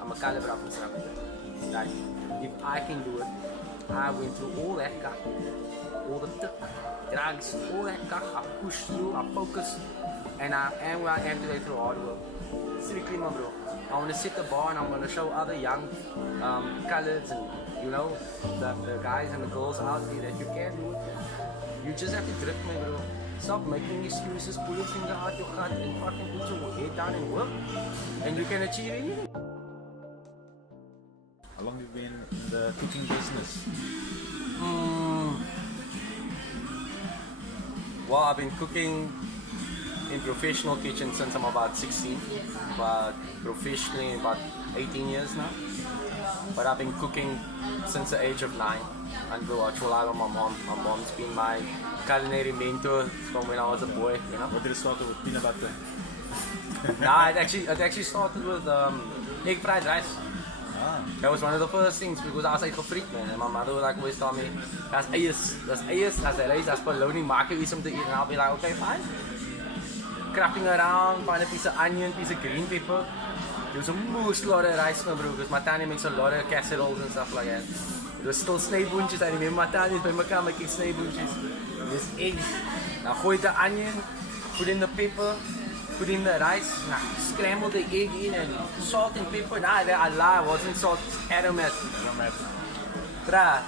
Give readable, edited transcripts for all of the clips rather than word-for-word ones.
I'm a caliber of like, if I can do it, I went through all that cuck, all the drugs, all that cuck, I pushed through, I focused, and I am where I am today through hard work. Strictly, my bro. I want to set the bar and I'm going to show other young colors and, you know, the guys and the girls out there that you can do it. You just have to drift, my bro. Stop making excuses, pull your finger out your gut and fucking put your head down and work, and you can achieve anything. How long have you been in the cooking business? Well, I've been cooking in professional kitchen since I'm about 16, but professionally about 18 years now. But I've been cooking since the age of 9 until I rely on my mom. My mom's been my culinary mentor from when I was a boy, you know. What did it start with, peanut butter? Nah, it actually started with egg fried rice. That was one of the first things because I was like a freak, man, and my mother would like always tell me, that's rice, that's rice, that's bologna, maak you something to eat, and I'll be like, okay, fine. Crapping around, find a piece of onion, piece of green pepper. There was a most lot of rice, my bro, because my tanya makes a lot of casseroles and stuff like that. It was still sneeboentjies, I remember my tanya by mekaar making sneeboentjies. There's eggs. Now gooi the onion, put in the pepper, put in the rice, scramble the egg in and salt and pepper. Nah, I lie, it wasn't salt, it's aromat. Bruh,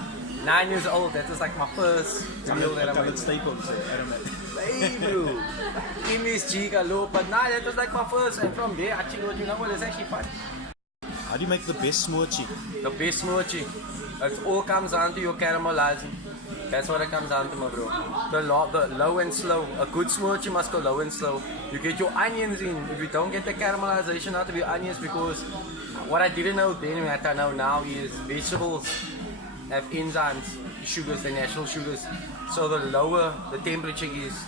9 years old, that was like my first meal that I made. Staples, aromat. Hey bro, MSG galore, but nah, that was like my first, and from there I chilled, you know what, it's actually fun. How do you make the best smoorchie? The best smoorchie, it all comes down to your caramelizing. That's what it comes down to, my bro. The low and slow. A good smoorchie must go low and slow. You get your onions in. If you don't get the caramelization out of your onions, because what I didn't know then, what I know now is vegetables have enzymes, sugars, the natural sugars. So the lower the temperature is,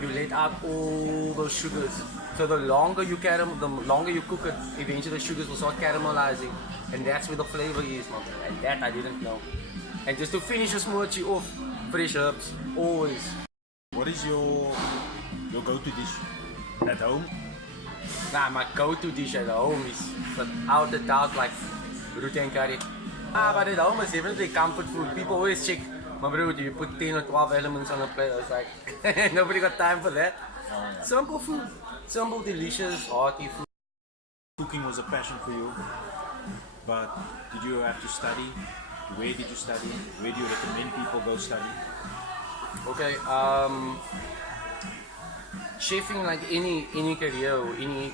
you let out all those sugars. So the longer you cook it, eventually the sugars will start caramelizing, and that's where the flavor is, man. And that I didn't know. And just to finish a smoorchie off, fresh herbs, always. What is your go-to dish at home? Nah, my go-to dish at home is without a doubt like roti and curry. But at home is definitely comfort food. People always check, my bro, do you put 10 or 12 elements on a plate? I was like, nobody got time for that. Simple food, simple, delicious, hearty food. Cooking was a passion for you, but did you have to study? Where did you study? Where do you recommend people go study? Okay, chefing, like any career, any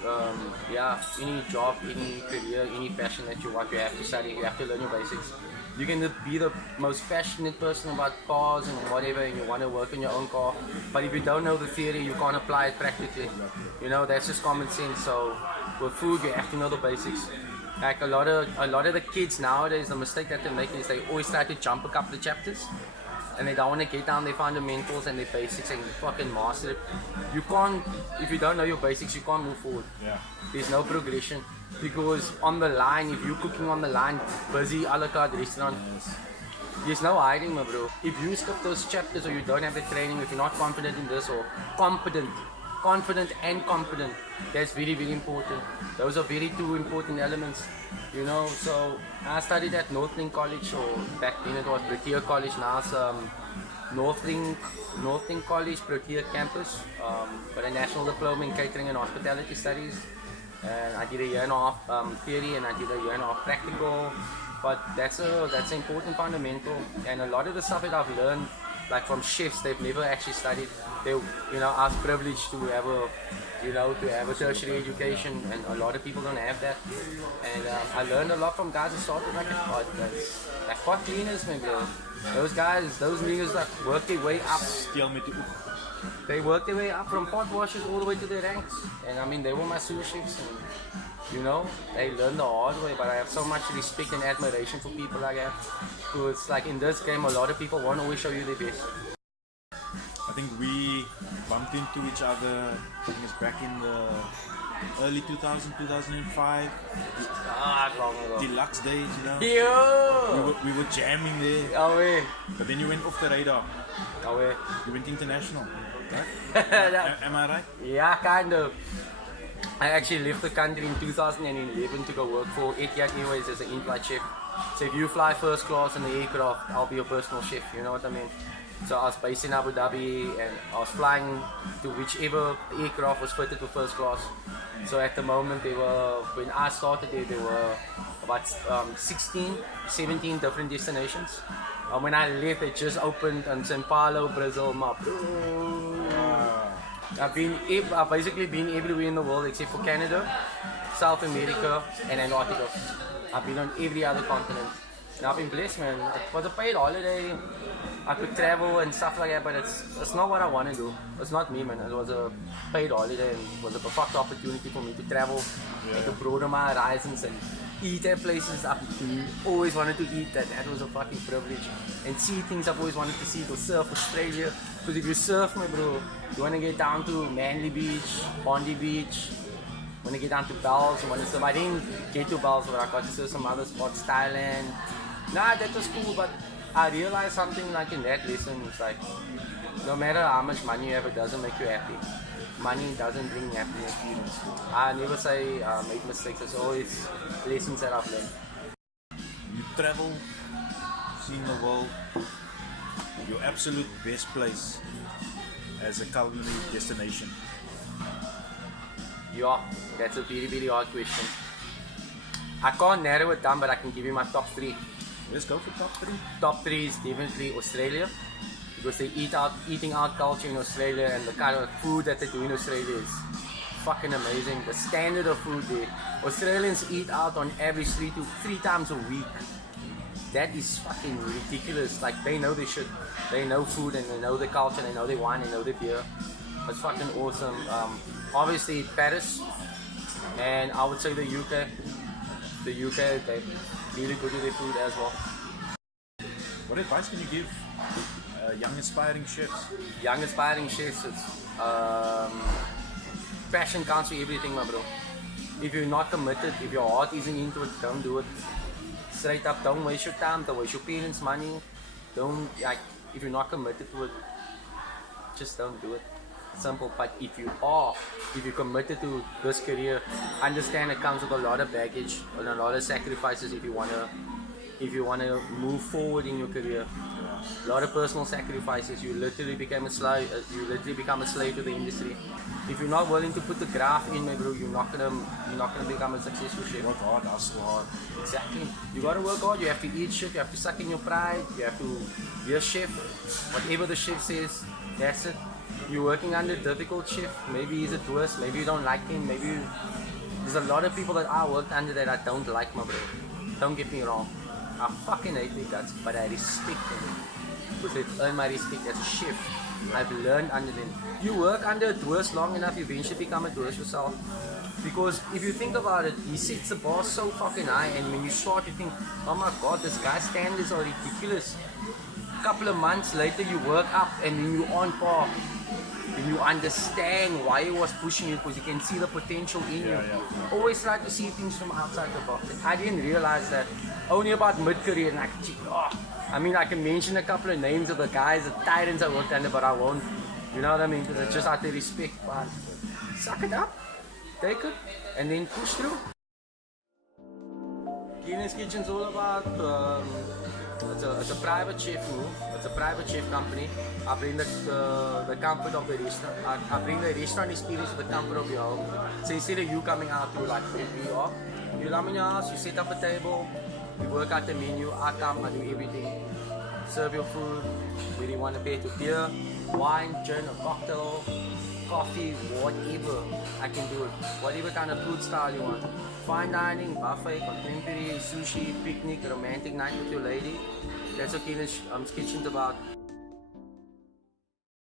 job, any career, any passion that you want, you have to study. You have to learn your basics. You can be the most passionate person about cars and whatever, and you want to work on your own car, but if you don't know the theory, you can't apply it practically. You know, that's just common sense. So with food, you have to know the basics. Like a lot of the kids nowadays, the mistake that they make is they always try to jump a couple of chapters, and they don't want to get down their fundamentals and their basics and fucking master it. You can't, if you don't know your basics, you can't move forward. Yeah. There's no progression, because on the line, if you're cooking on the line, busy a la carte restaurant, there's no hiding, my bro. If you skip those chapters or you don't have the training, if you're not confident in this or confident and competent, that's very, very important. Those are very two important elements, you know. So I studied at Northlink College, or back then it was Protea College, now it's Northlink College, Protea campus. Got a national diploma in catering and hospitality studies, and I did a year and a half theory and I did a year and a half practical. But that's an important fundamental, and a lot of the stuff that I've learned, like from chefs, they've never actually studied. They, you know, I was privileged to have a tertiary education, and a lot of people don't have that. And I learned a lot from guys who started like pot cleaners, maybe. Those guys, those niggas like work their way up. They work their way up from pot washers all the way to the ranks. And I mean, they were my sous chefs. And, you know, they learn the hard way, but I have so much respect and admiration for people like that. Because like in this game, a lot of people won't always show you their best. I think we bumped into each other, I think it's back in the early 2000, 2005, Long ago. deluxe days, you know. Yo! We were jamming there, Away. but then you went off the radar. Away. You went international, right? Am I right? Yeah, kind of. I actually left the country in 2011 to go work for Etihad Airways as an in-flight chef. So if you fly first class in the aircraft, I'll be your personal chef, you know what I mean? So I was based in Abu Dhabi and I was flying to whichever aircraft was fitted for first class. So at the moment when I started there were about 16, 17 different destinations. And when I left, it just opened in Sao Paulo, Brazil, I've basically been everywhere in the world except for Canada, South America, and Antarctica. I've been on every other continent. And I've been blessed, man. It was a paid holiday. I could travel and stuff like that, but it's not what I want to do. It's not me, man. It was a paid holiday and it was a perfect opportunity for me to travel and to broaden my horizons and eat at places I've always wanted to eat. That was a fucking privilege. And see things I've always wanted to see. Go surf Australia. Because if you surf, my bro, you want to get down to Manly Beach, Bondi Beach. When I get down to Bells, I didn't get to Bells, but I got to see some other spots, Thailand. Nah, that was cool, but I realized something like in that lesson, it's like, no matter how much money you have, it doesn't make you happy. Money doesn't bring happiness to you. I never say I made mistakes, it's always lessons that I've learned. You travel, seeing the world, your absolute best place as a culinary destination. Yeah, that's a very, very hard question. I can't narrow it down, but I can give you my top 3. Let's go for top 3. Top 3 is definitely Australia, because they eating out culture in Australia and the kind of food that they do in Australia is fucking amazing. The standard of food there. Australians eat out on average 3 times a week. That is fucking ridiculous. Like, they know their shit. They know food and they know their culture, they know their wine, they know their beer. It's fucking awesome. Obviously Paris, and I would say the UK. The UK, they're really good with their food as well. What advice can you give young aspiring chefs? Young aspiring chefs, it's passion counts for everything, my bro. If you're not committed, if your heart isn't into it, don't do it. Straight up, don't waste your time, don't waste your parents' money. If you're not committed to it, just don't do it. Simple. But if you're committed to this career, understand it comes with a lot of baggage and a lot of sacrifices if you wanna move forward in your career. A lot of personal sacrifices. You literally become a slave to the industry. If you're not willing to put the graft in, my bro, you're not gonna become a successful chef. Work hard, hustle hard. Exactly. You gotta work hard, you have to eat shit, you have to suck in your pride, you have to be a chef. Whatever the chef says, that's it. You're working under a difficult chef, maybe he's a twist, maybe you don't like him, there's a lot of people that I worked under that I don't like, my bro. Don't get me wrong. I fucking hate their guts, but I respect them. Because they've earned my respect as a chef. I've learned under them. You work under a twist long enough, you eventually become a twist yourself. Because if you think about it, he sets the bar so fucking high, and when you start you think, oh my god, this guy's standards are ridiculous. A couple of months later you work up and then you're on par. And you understand why he was pushing you, because you can see the potential in you. Always try to see things from outside the box. I didn't realize that only about mid-career, and I can mention a couple of names of the guys, the tyrants I worked under, but I won't. You know what I mean? Because it's just out of respect. But suck it up, take it, and then push through. Keanon's Kitchen is all about, it's a private chef move, it's a private chef company. I bring the comfort of the restaurant, I bring the restaurant experience to the comfort of your home. So instead of you coming out to like where we are, you come in your house, you set up a table, you work out the menu, I come, I do everything. Serve your food, whether you want to pair to beer, wine, gin, a cocktail, coffee, whatever, I can do it. Whatever kind of food style you want. Fine dining, buffet, contemporary, sushi, picnic, romantic night with your lady. That's what Keanon's Kitchen's about.